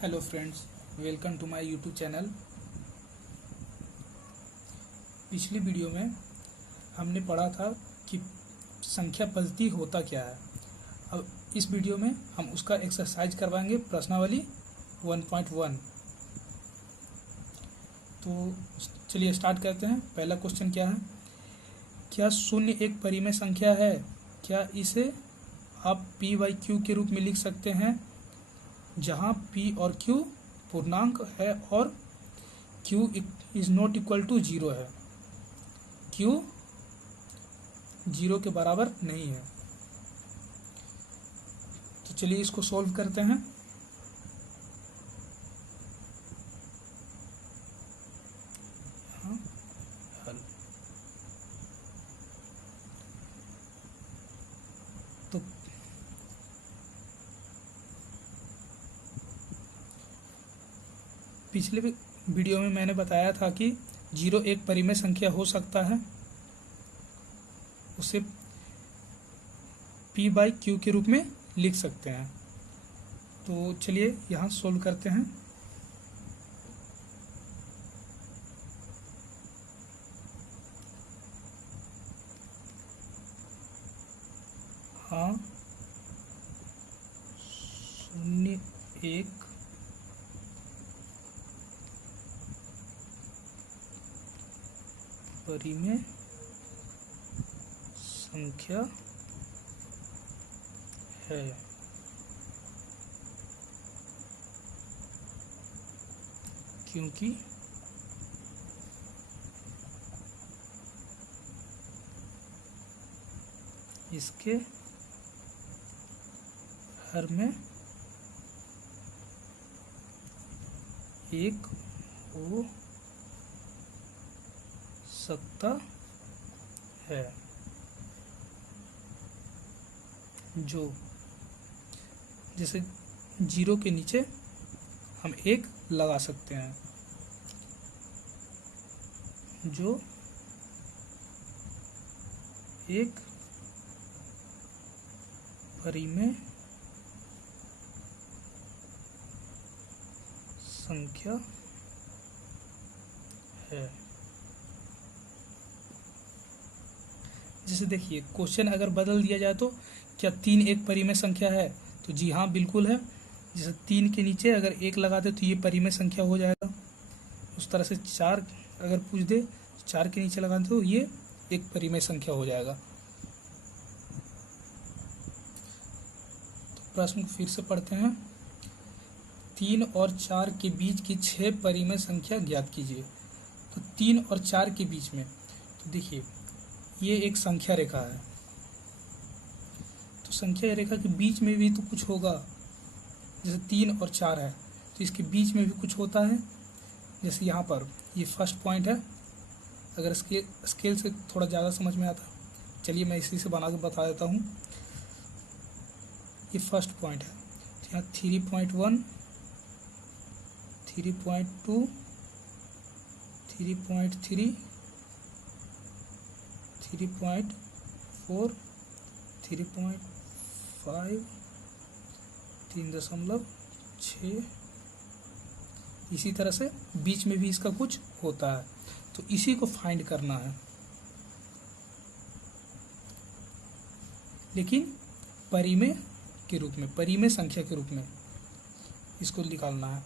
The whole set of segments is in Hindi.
Hello friends, welcome to my YouTube channel. पिछली वीडियो में हमने पढ़ा था कि संख्या पद्धति होता क्या है। अब इस वीडियो में हम उसका एक्सरसाइज करवाएंगे, प्रश्नावली 1.1। तो चलिए स्टार्ट करते हैं। पहला क्वेश्चन क्या है? क्या शून्य एक परिमेय संख्या है? क्या इसे आप पी बाई क्यू के रूप में लिख सकते हैं, जहाँ p और q पूर्णांक है और q is not equal to 0 है। q 0 के बराबर नहीं है। तो चलिए इसको सॉल्व करते हैं। हाँ, हल। तो पिछले वीडियो में मैंने बताया था कि 0 एक परिमेय संख्या हो सकता है, उसे p बाई क्यू के रूप में लिख सकते हैं। तो चलिए यहाँ सोल्व करते हैं। हाँ, शून्य एक परिमेय संख्या है, क्योंकि इसके हर में एक हो सकता है, जो जैसे 0 के नीचे हम एक लगा सकते हैं, जो एक परिमेय संख्या है। जैसे देखिए, क्वेश्चन अगर बदल दिया जाए तो क्या 3 एक परिमेय संख्या है? तो जी हाँ, बिल्कुल है। जैसे 3 के नीचे अगर एक लगा दे तो ये परिमेय संख्या हो जाएगा। उस तरह से 4 अगर पूछ दे, 4 के नीचे लगा दे तो ये एक परिमेय संख्या हो जाएगा। तो प्रश्न को फिर से पढ़ते हैं। 3 और 4 के बीच की 6 परिमेय संख्या ज्ञात कीजिए। तो 3 और 4 के बीच में, तो देखिए ये एक संख्या रेखा है, तो संख्या रेखा के बीच में भी तो कुछ होगा। जैसे 3 और 4 है तो इसके बीच में भी कुछ होता है। जैसे यहाँ पर ये फर्स्ट पॉइंट है। अगर स्केल से थोड़ा ज़्यादा समझ में आता, चलिए मैं इसी से बना के बता देता हूँ। ये फर्स्ट पॉइंट है, तो यहाँ 3.1, 3.2, 3.3, 3.4, 3.5, 3.6। इसी तरह से बीच में भी इसका कुछ होता है, तो इसी को फाइंड करना है, लेकिन परिमेय के रूप में, परिमेय संख्या के रूप में इसको निकालना है।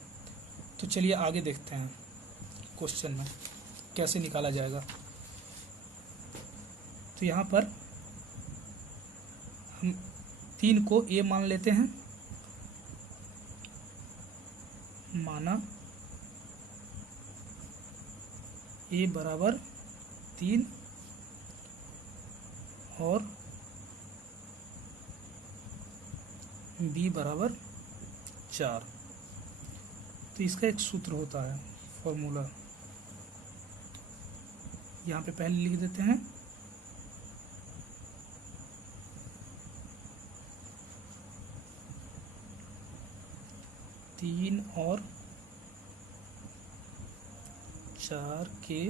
तो चलिए आगे देखते हैं क्वेश्चन में कैसे निकाला जाएगा। तो यहाँ पर हम 3 को a मान लेते हैं। माना a बराबर 3 और b बराबर 4। तो इसका एक सूत्र होता है, फॉर्मूला, यहाँ पे पहले लिख देते हैं। तीन और 4 के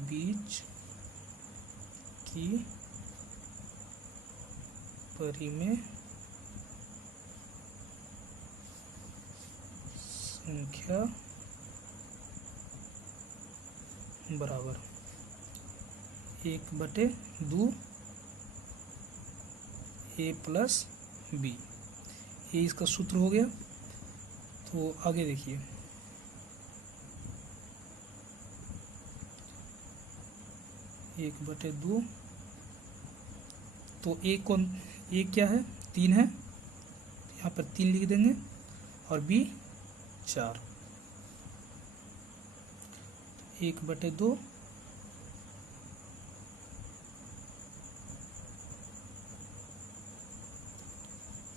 बीच की परिमेय संख्या बराबर 1/2 a प्लस बी, ये इसका सूत्र हो गया। तो आगे देखिए, एक बटे दो, तो ए क्या है, 3 है, यहाँ पर 3 लिख देंगे, और बी 4, 1/2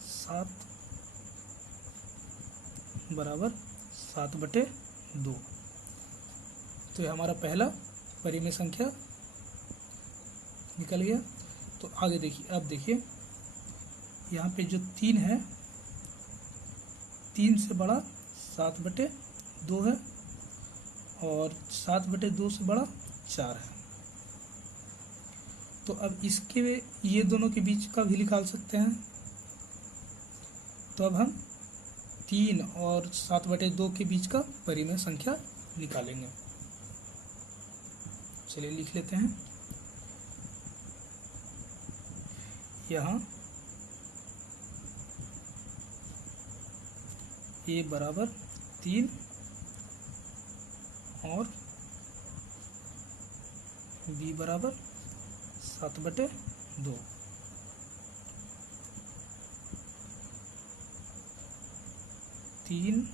7 बराबर 7/2। तो ये हमारा पहला परिमेय संख्या निकल गया। तो आगे देखिए, अब देखिए यहाँ पे जो 3 है, 3 से बड़ा 7/2 है, और 7/2 से बड़ा 4 है। तो अब इसके ये दोनों के बीच का भी निकाल सकते हैं। तो अब हम 3 और 7/2 के बीच का परिमेय संख्या निकालेंगे। चलिए लिख लेते हैं। यहाँ a बराबर 3 और b बराबर 7/2। तीन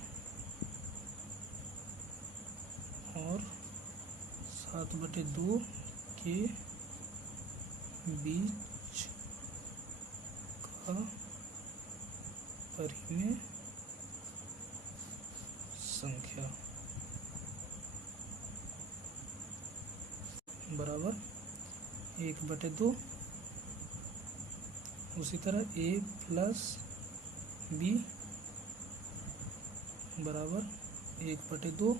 और 7/2 के बीच का परिमेय संख्या बराबर 1/2। उसी तरह a प्लस बी बराबर 1/2।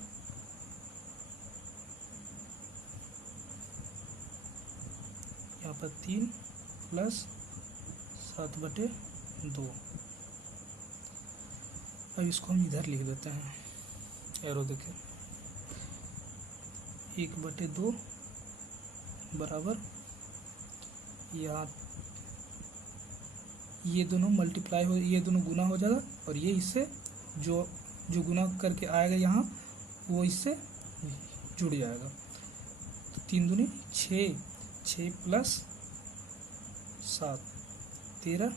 यहाँ पर 3 प्लस 7/2। अब इसको हम इधर लिख देते हैं, एरो देखें। 1/2 बराबर, यहाँ ये दोनों मल्टीप्लाई हो, ये दोनों गुना हो जाएगा, और ये इससे जो गुना करके आएगा यहाँ, वो इससे जुड़ जाएगा। तो 3 दूनी 6, 6 प्लस 7 13,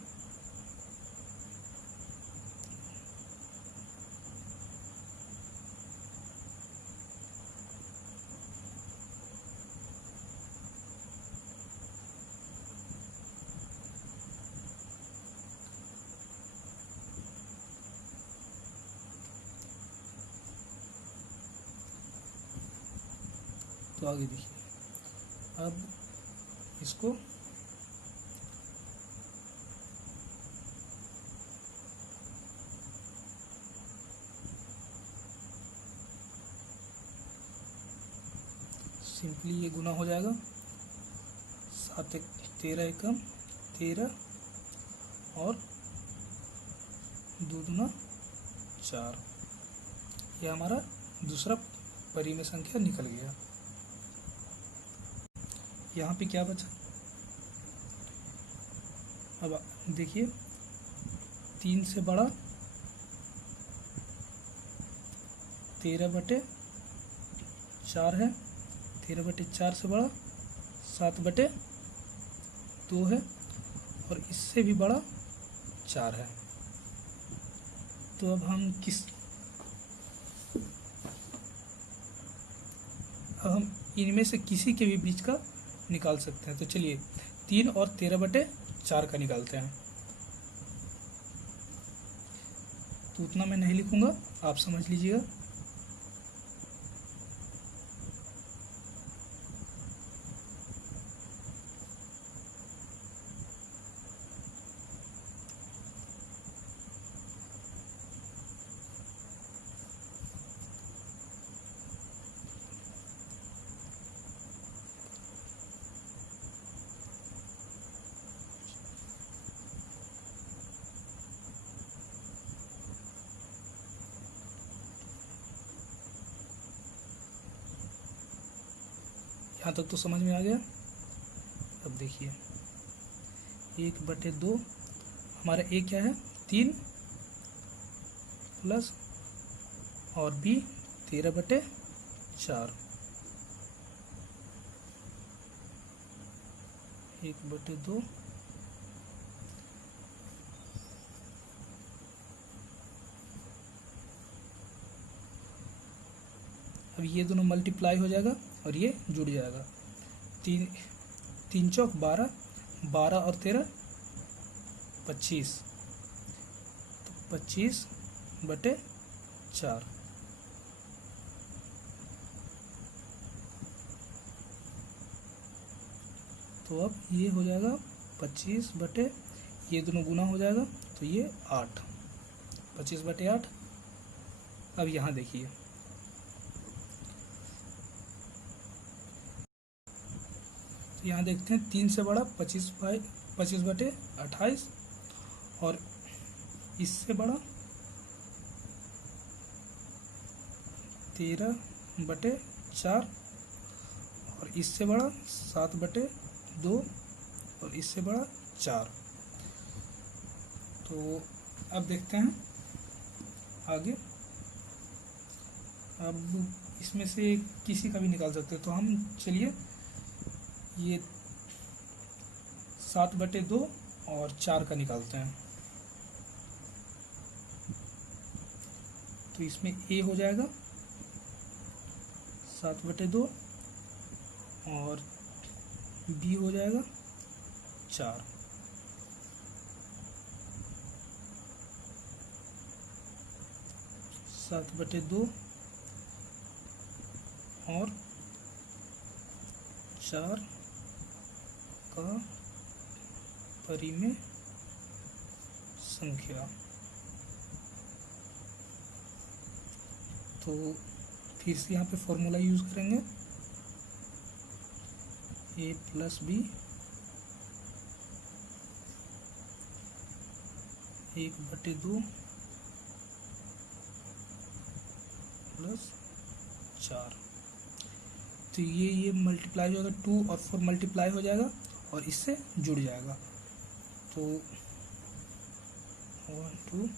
तो आगे देखिए, अब इसको सिंपली ये गुना हो जाएगा। 7 एक 13 एकम 13, और 2 दूना 4। यह हमारा दूसरा परिमेय संख्या निकल गया। यहाँ पे क्या बचा, अब देखिए 3 से बड़ा 13/4 है, 13/4 से बड़ा 7/2 है, और इससे भी बड़ा 4 है। तो अब हम इनमें से किसी के भी बीच का निकाल सकते हैं। तो चलिए 3 और 13/4 का निकालते हैं। तो उतना मैं नहीं लिखूंगा, आप समझ लीजिएगा। यहाँ तक तो समझ में आ गया। अब देखिए 1/2 हमारा ए क्या है 3 प्लस और बी 13/4। 1/2 अब ये दोनों मल्टीप्लाई हो जाएगा और ये जुड़ जाएगा। 3 चौक 12, 12 और 13 25, तो 25/4। तो अब ये हो जाएगा 25 बटे, ये दोनों गुना हो जाएगा तो ये 8, 25/8। अब यहाँ देखिए तो यहाँ देखते हैं 3 से बड़ा 25/28 और इससे बड़ा 13/4 और इससे बड़ा 7/2 और इससे बड़ा 4। तो अब देखते हैं आगे। अब इसमें से किसी का भी निकाल सकते हैं, तो हम चलिए ये 7/2 और 4 का निकालते हैं। तो इसमें ए हो जाएगा 7/2 और बी हो जाएगा 4। सात बटे दो और 4 का परिमेय संख्या। तो फिर से यहाँ पे फॉर्मूला यूज़ करेंगे, a प्लस बी 1/2 प्लस 4। तो ये मल्टीप्लाई हो जाएगा, 2 और 4 मल्टीप्लाई हो जाएगा और इससे जुड़ जाएगा। तो 1 2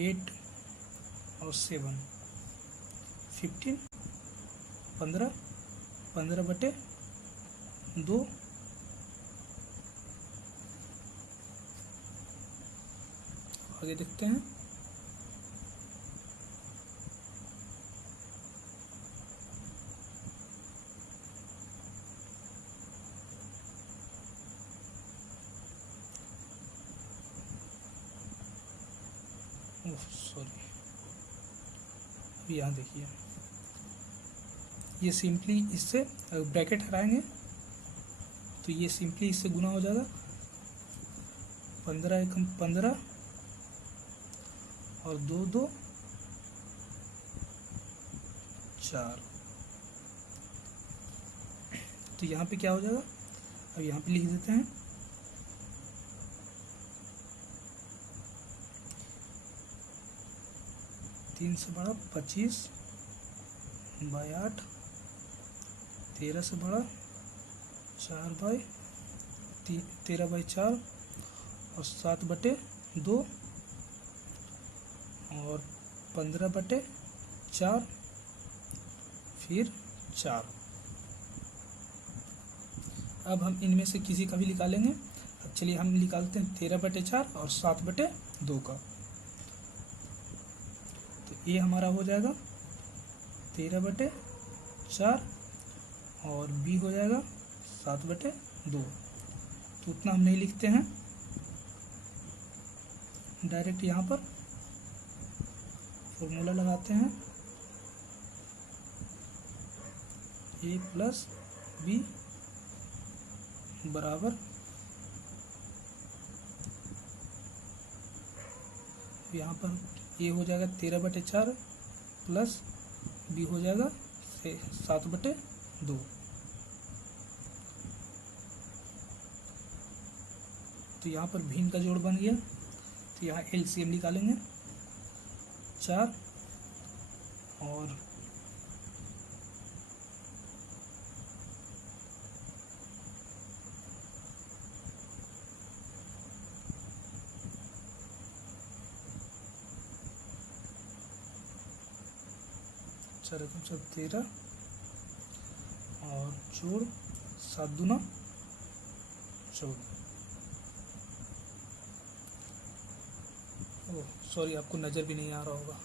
8 और 7 15 15/2। आगे देखते हैं। सॉरी, यहाँ देखिए ये सिंपली इससे ब्रैकेट हटाएंगे तो ये सिंपली इससे गुना हो जाएगा। 15 एकम 15 और 2 2 4। तो यहाँ पे क्या हो जाएगा, अब यहाँ पे लिख देते हैं 3 से बड़ा 25/8, 13 से बड़ा 13/4 और 7/2 और 15/4 फिर 4। अब हम इनमें से किसी का भी निकालेंगे। अब चलिए हम निकालते हैं 13/4 और 7/2 का। तो ये हमारा हो जाएगा 13/4 और बी हो जाएगा 7/2। तो उतना हम नहीं लिखते हैं, डायरेक्ट यहाँ पर फॉर्मूला लगाते हैं, ए प्लस बी बराबर, यहाँ पर ए हो जाएगा 13/4 प्लस बी हो जाएगा 7/2। तो यहाँ पर भिन्न का जोड़ बन गया। तो यहाँ एलसीएम निकालेंगे, 4 और 4 एकम 13 और जोड़ 7 दूना 14। ओह सॉरी, आपको नज़र भी नहीं आ रहा होगा।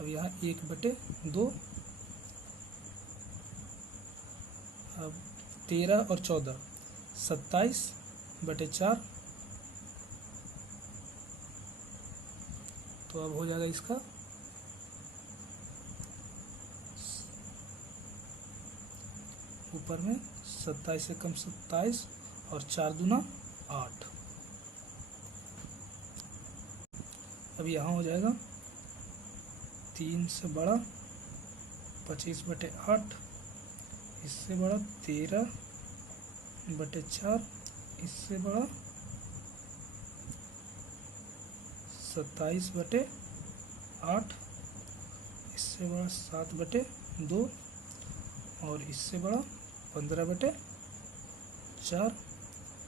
अब यहाँ 1/2, अब 13 और 14 27/4, तो अब हो जाएगा इसका ऊपर में 27 एकम 27 और 4 दूना 8। अब यहाँ हो जाएगा 3 से बड़ा 25/8, इससे बड़ा 13/4, इससे बड़ा 27/8, इससे बड़ा 7/2 और इससे बड़ा 15/4,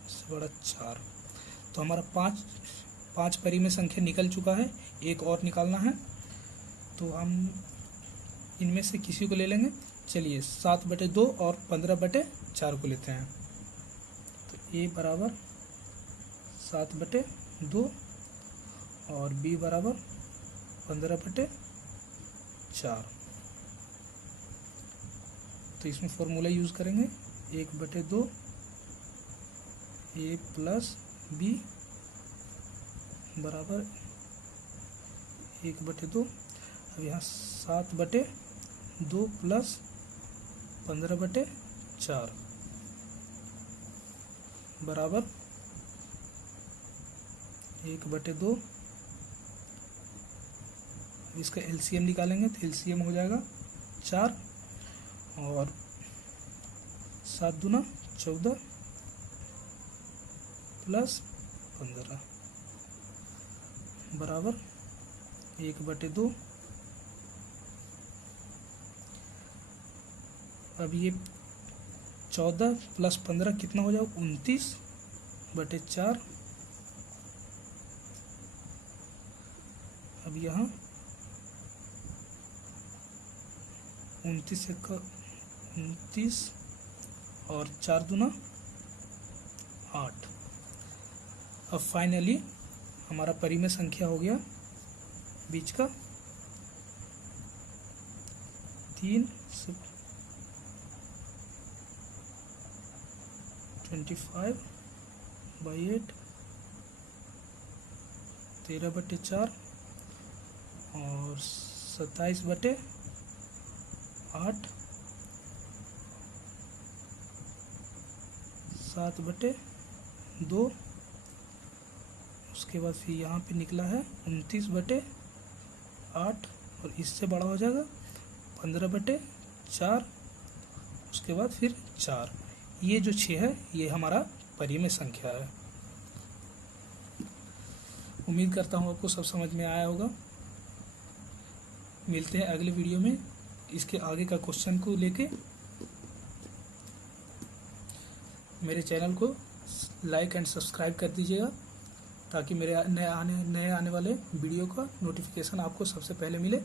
इससे बड़ा 4। तो हमारा पाँच परिमेय संख्या निकल चुका है, एक और निकालना है। तो हम इनमें से किसी को ले लेंगे। चलिए 7/2 और 15/4 को लेते हैं। तो a बराबर 7/2 और b बराबर 15/4। तो इसमें फॉर्मूला यूज़ करेंगे 1/2 a प्लस b बराबर 1/2। अब यहाँ 7/2 प्लस 15/4 बराबर 1/2। इसका एलसीएम निकालेंगे तो एलसीएम हो जाएगा 4 और 7 दूना 14 प्लस 15 बराबर 1/2। अब ये 14 प्लस 15 कितना हो जाएगा 29/4। अब यहाँ 29 और 4 दूना 8। अब फाइनली हमारा परिमेय संख्या हो गया बीच का 3 से 25/8, 13/4 और 27/8, 7/2। उसके बाद फिर यहाँ पे निकला है 29/8 और इससे बड़ा हो जाएगा 15/4। उसके बाद फिर 4। ये जो 6 है ये हमारा परिमेय संख्या है। उम्मीद करता हूँ आपको सब समझ में आया होगा। मिलते हैं अगले वीडियो में इसके आगे का क्वेश्चन को लेके। मेरे चैनल को लाइक एंड सब्सक्राइब कर दीजिएगा ताकि मेरे नए आने वाले वीडियो का नोटिफिकेशन आपको सबसे पहले मिले।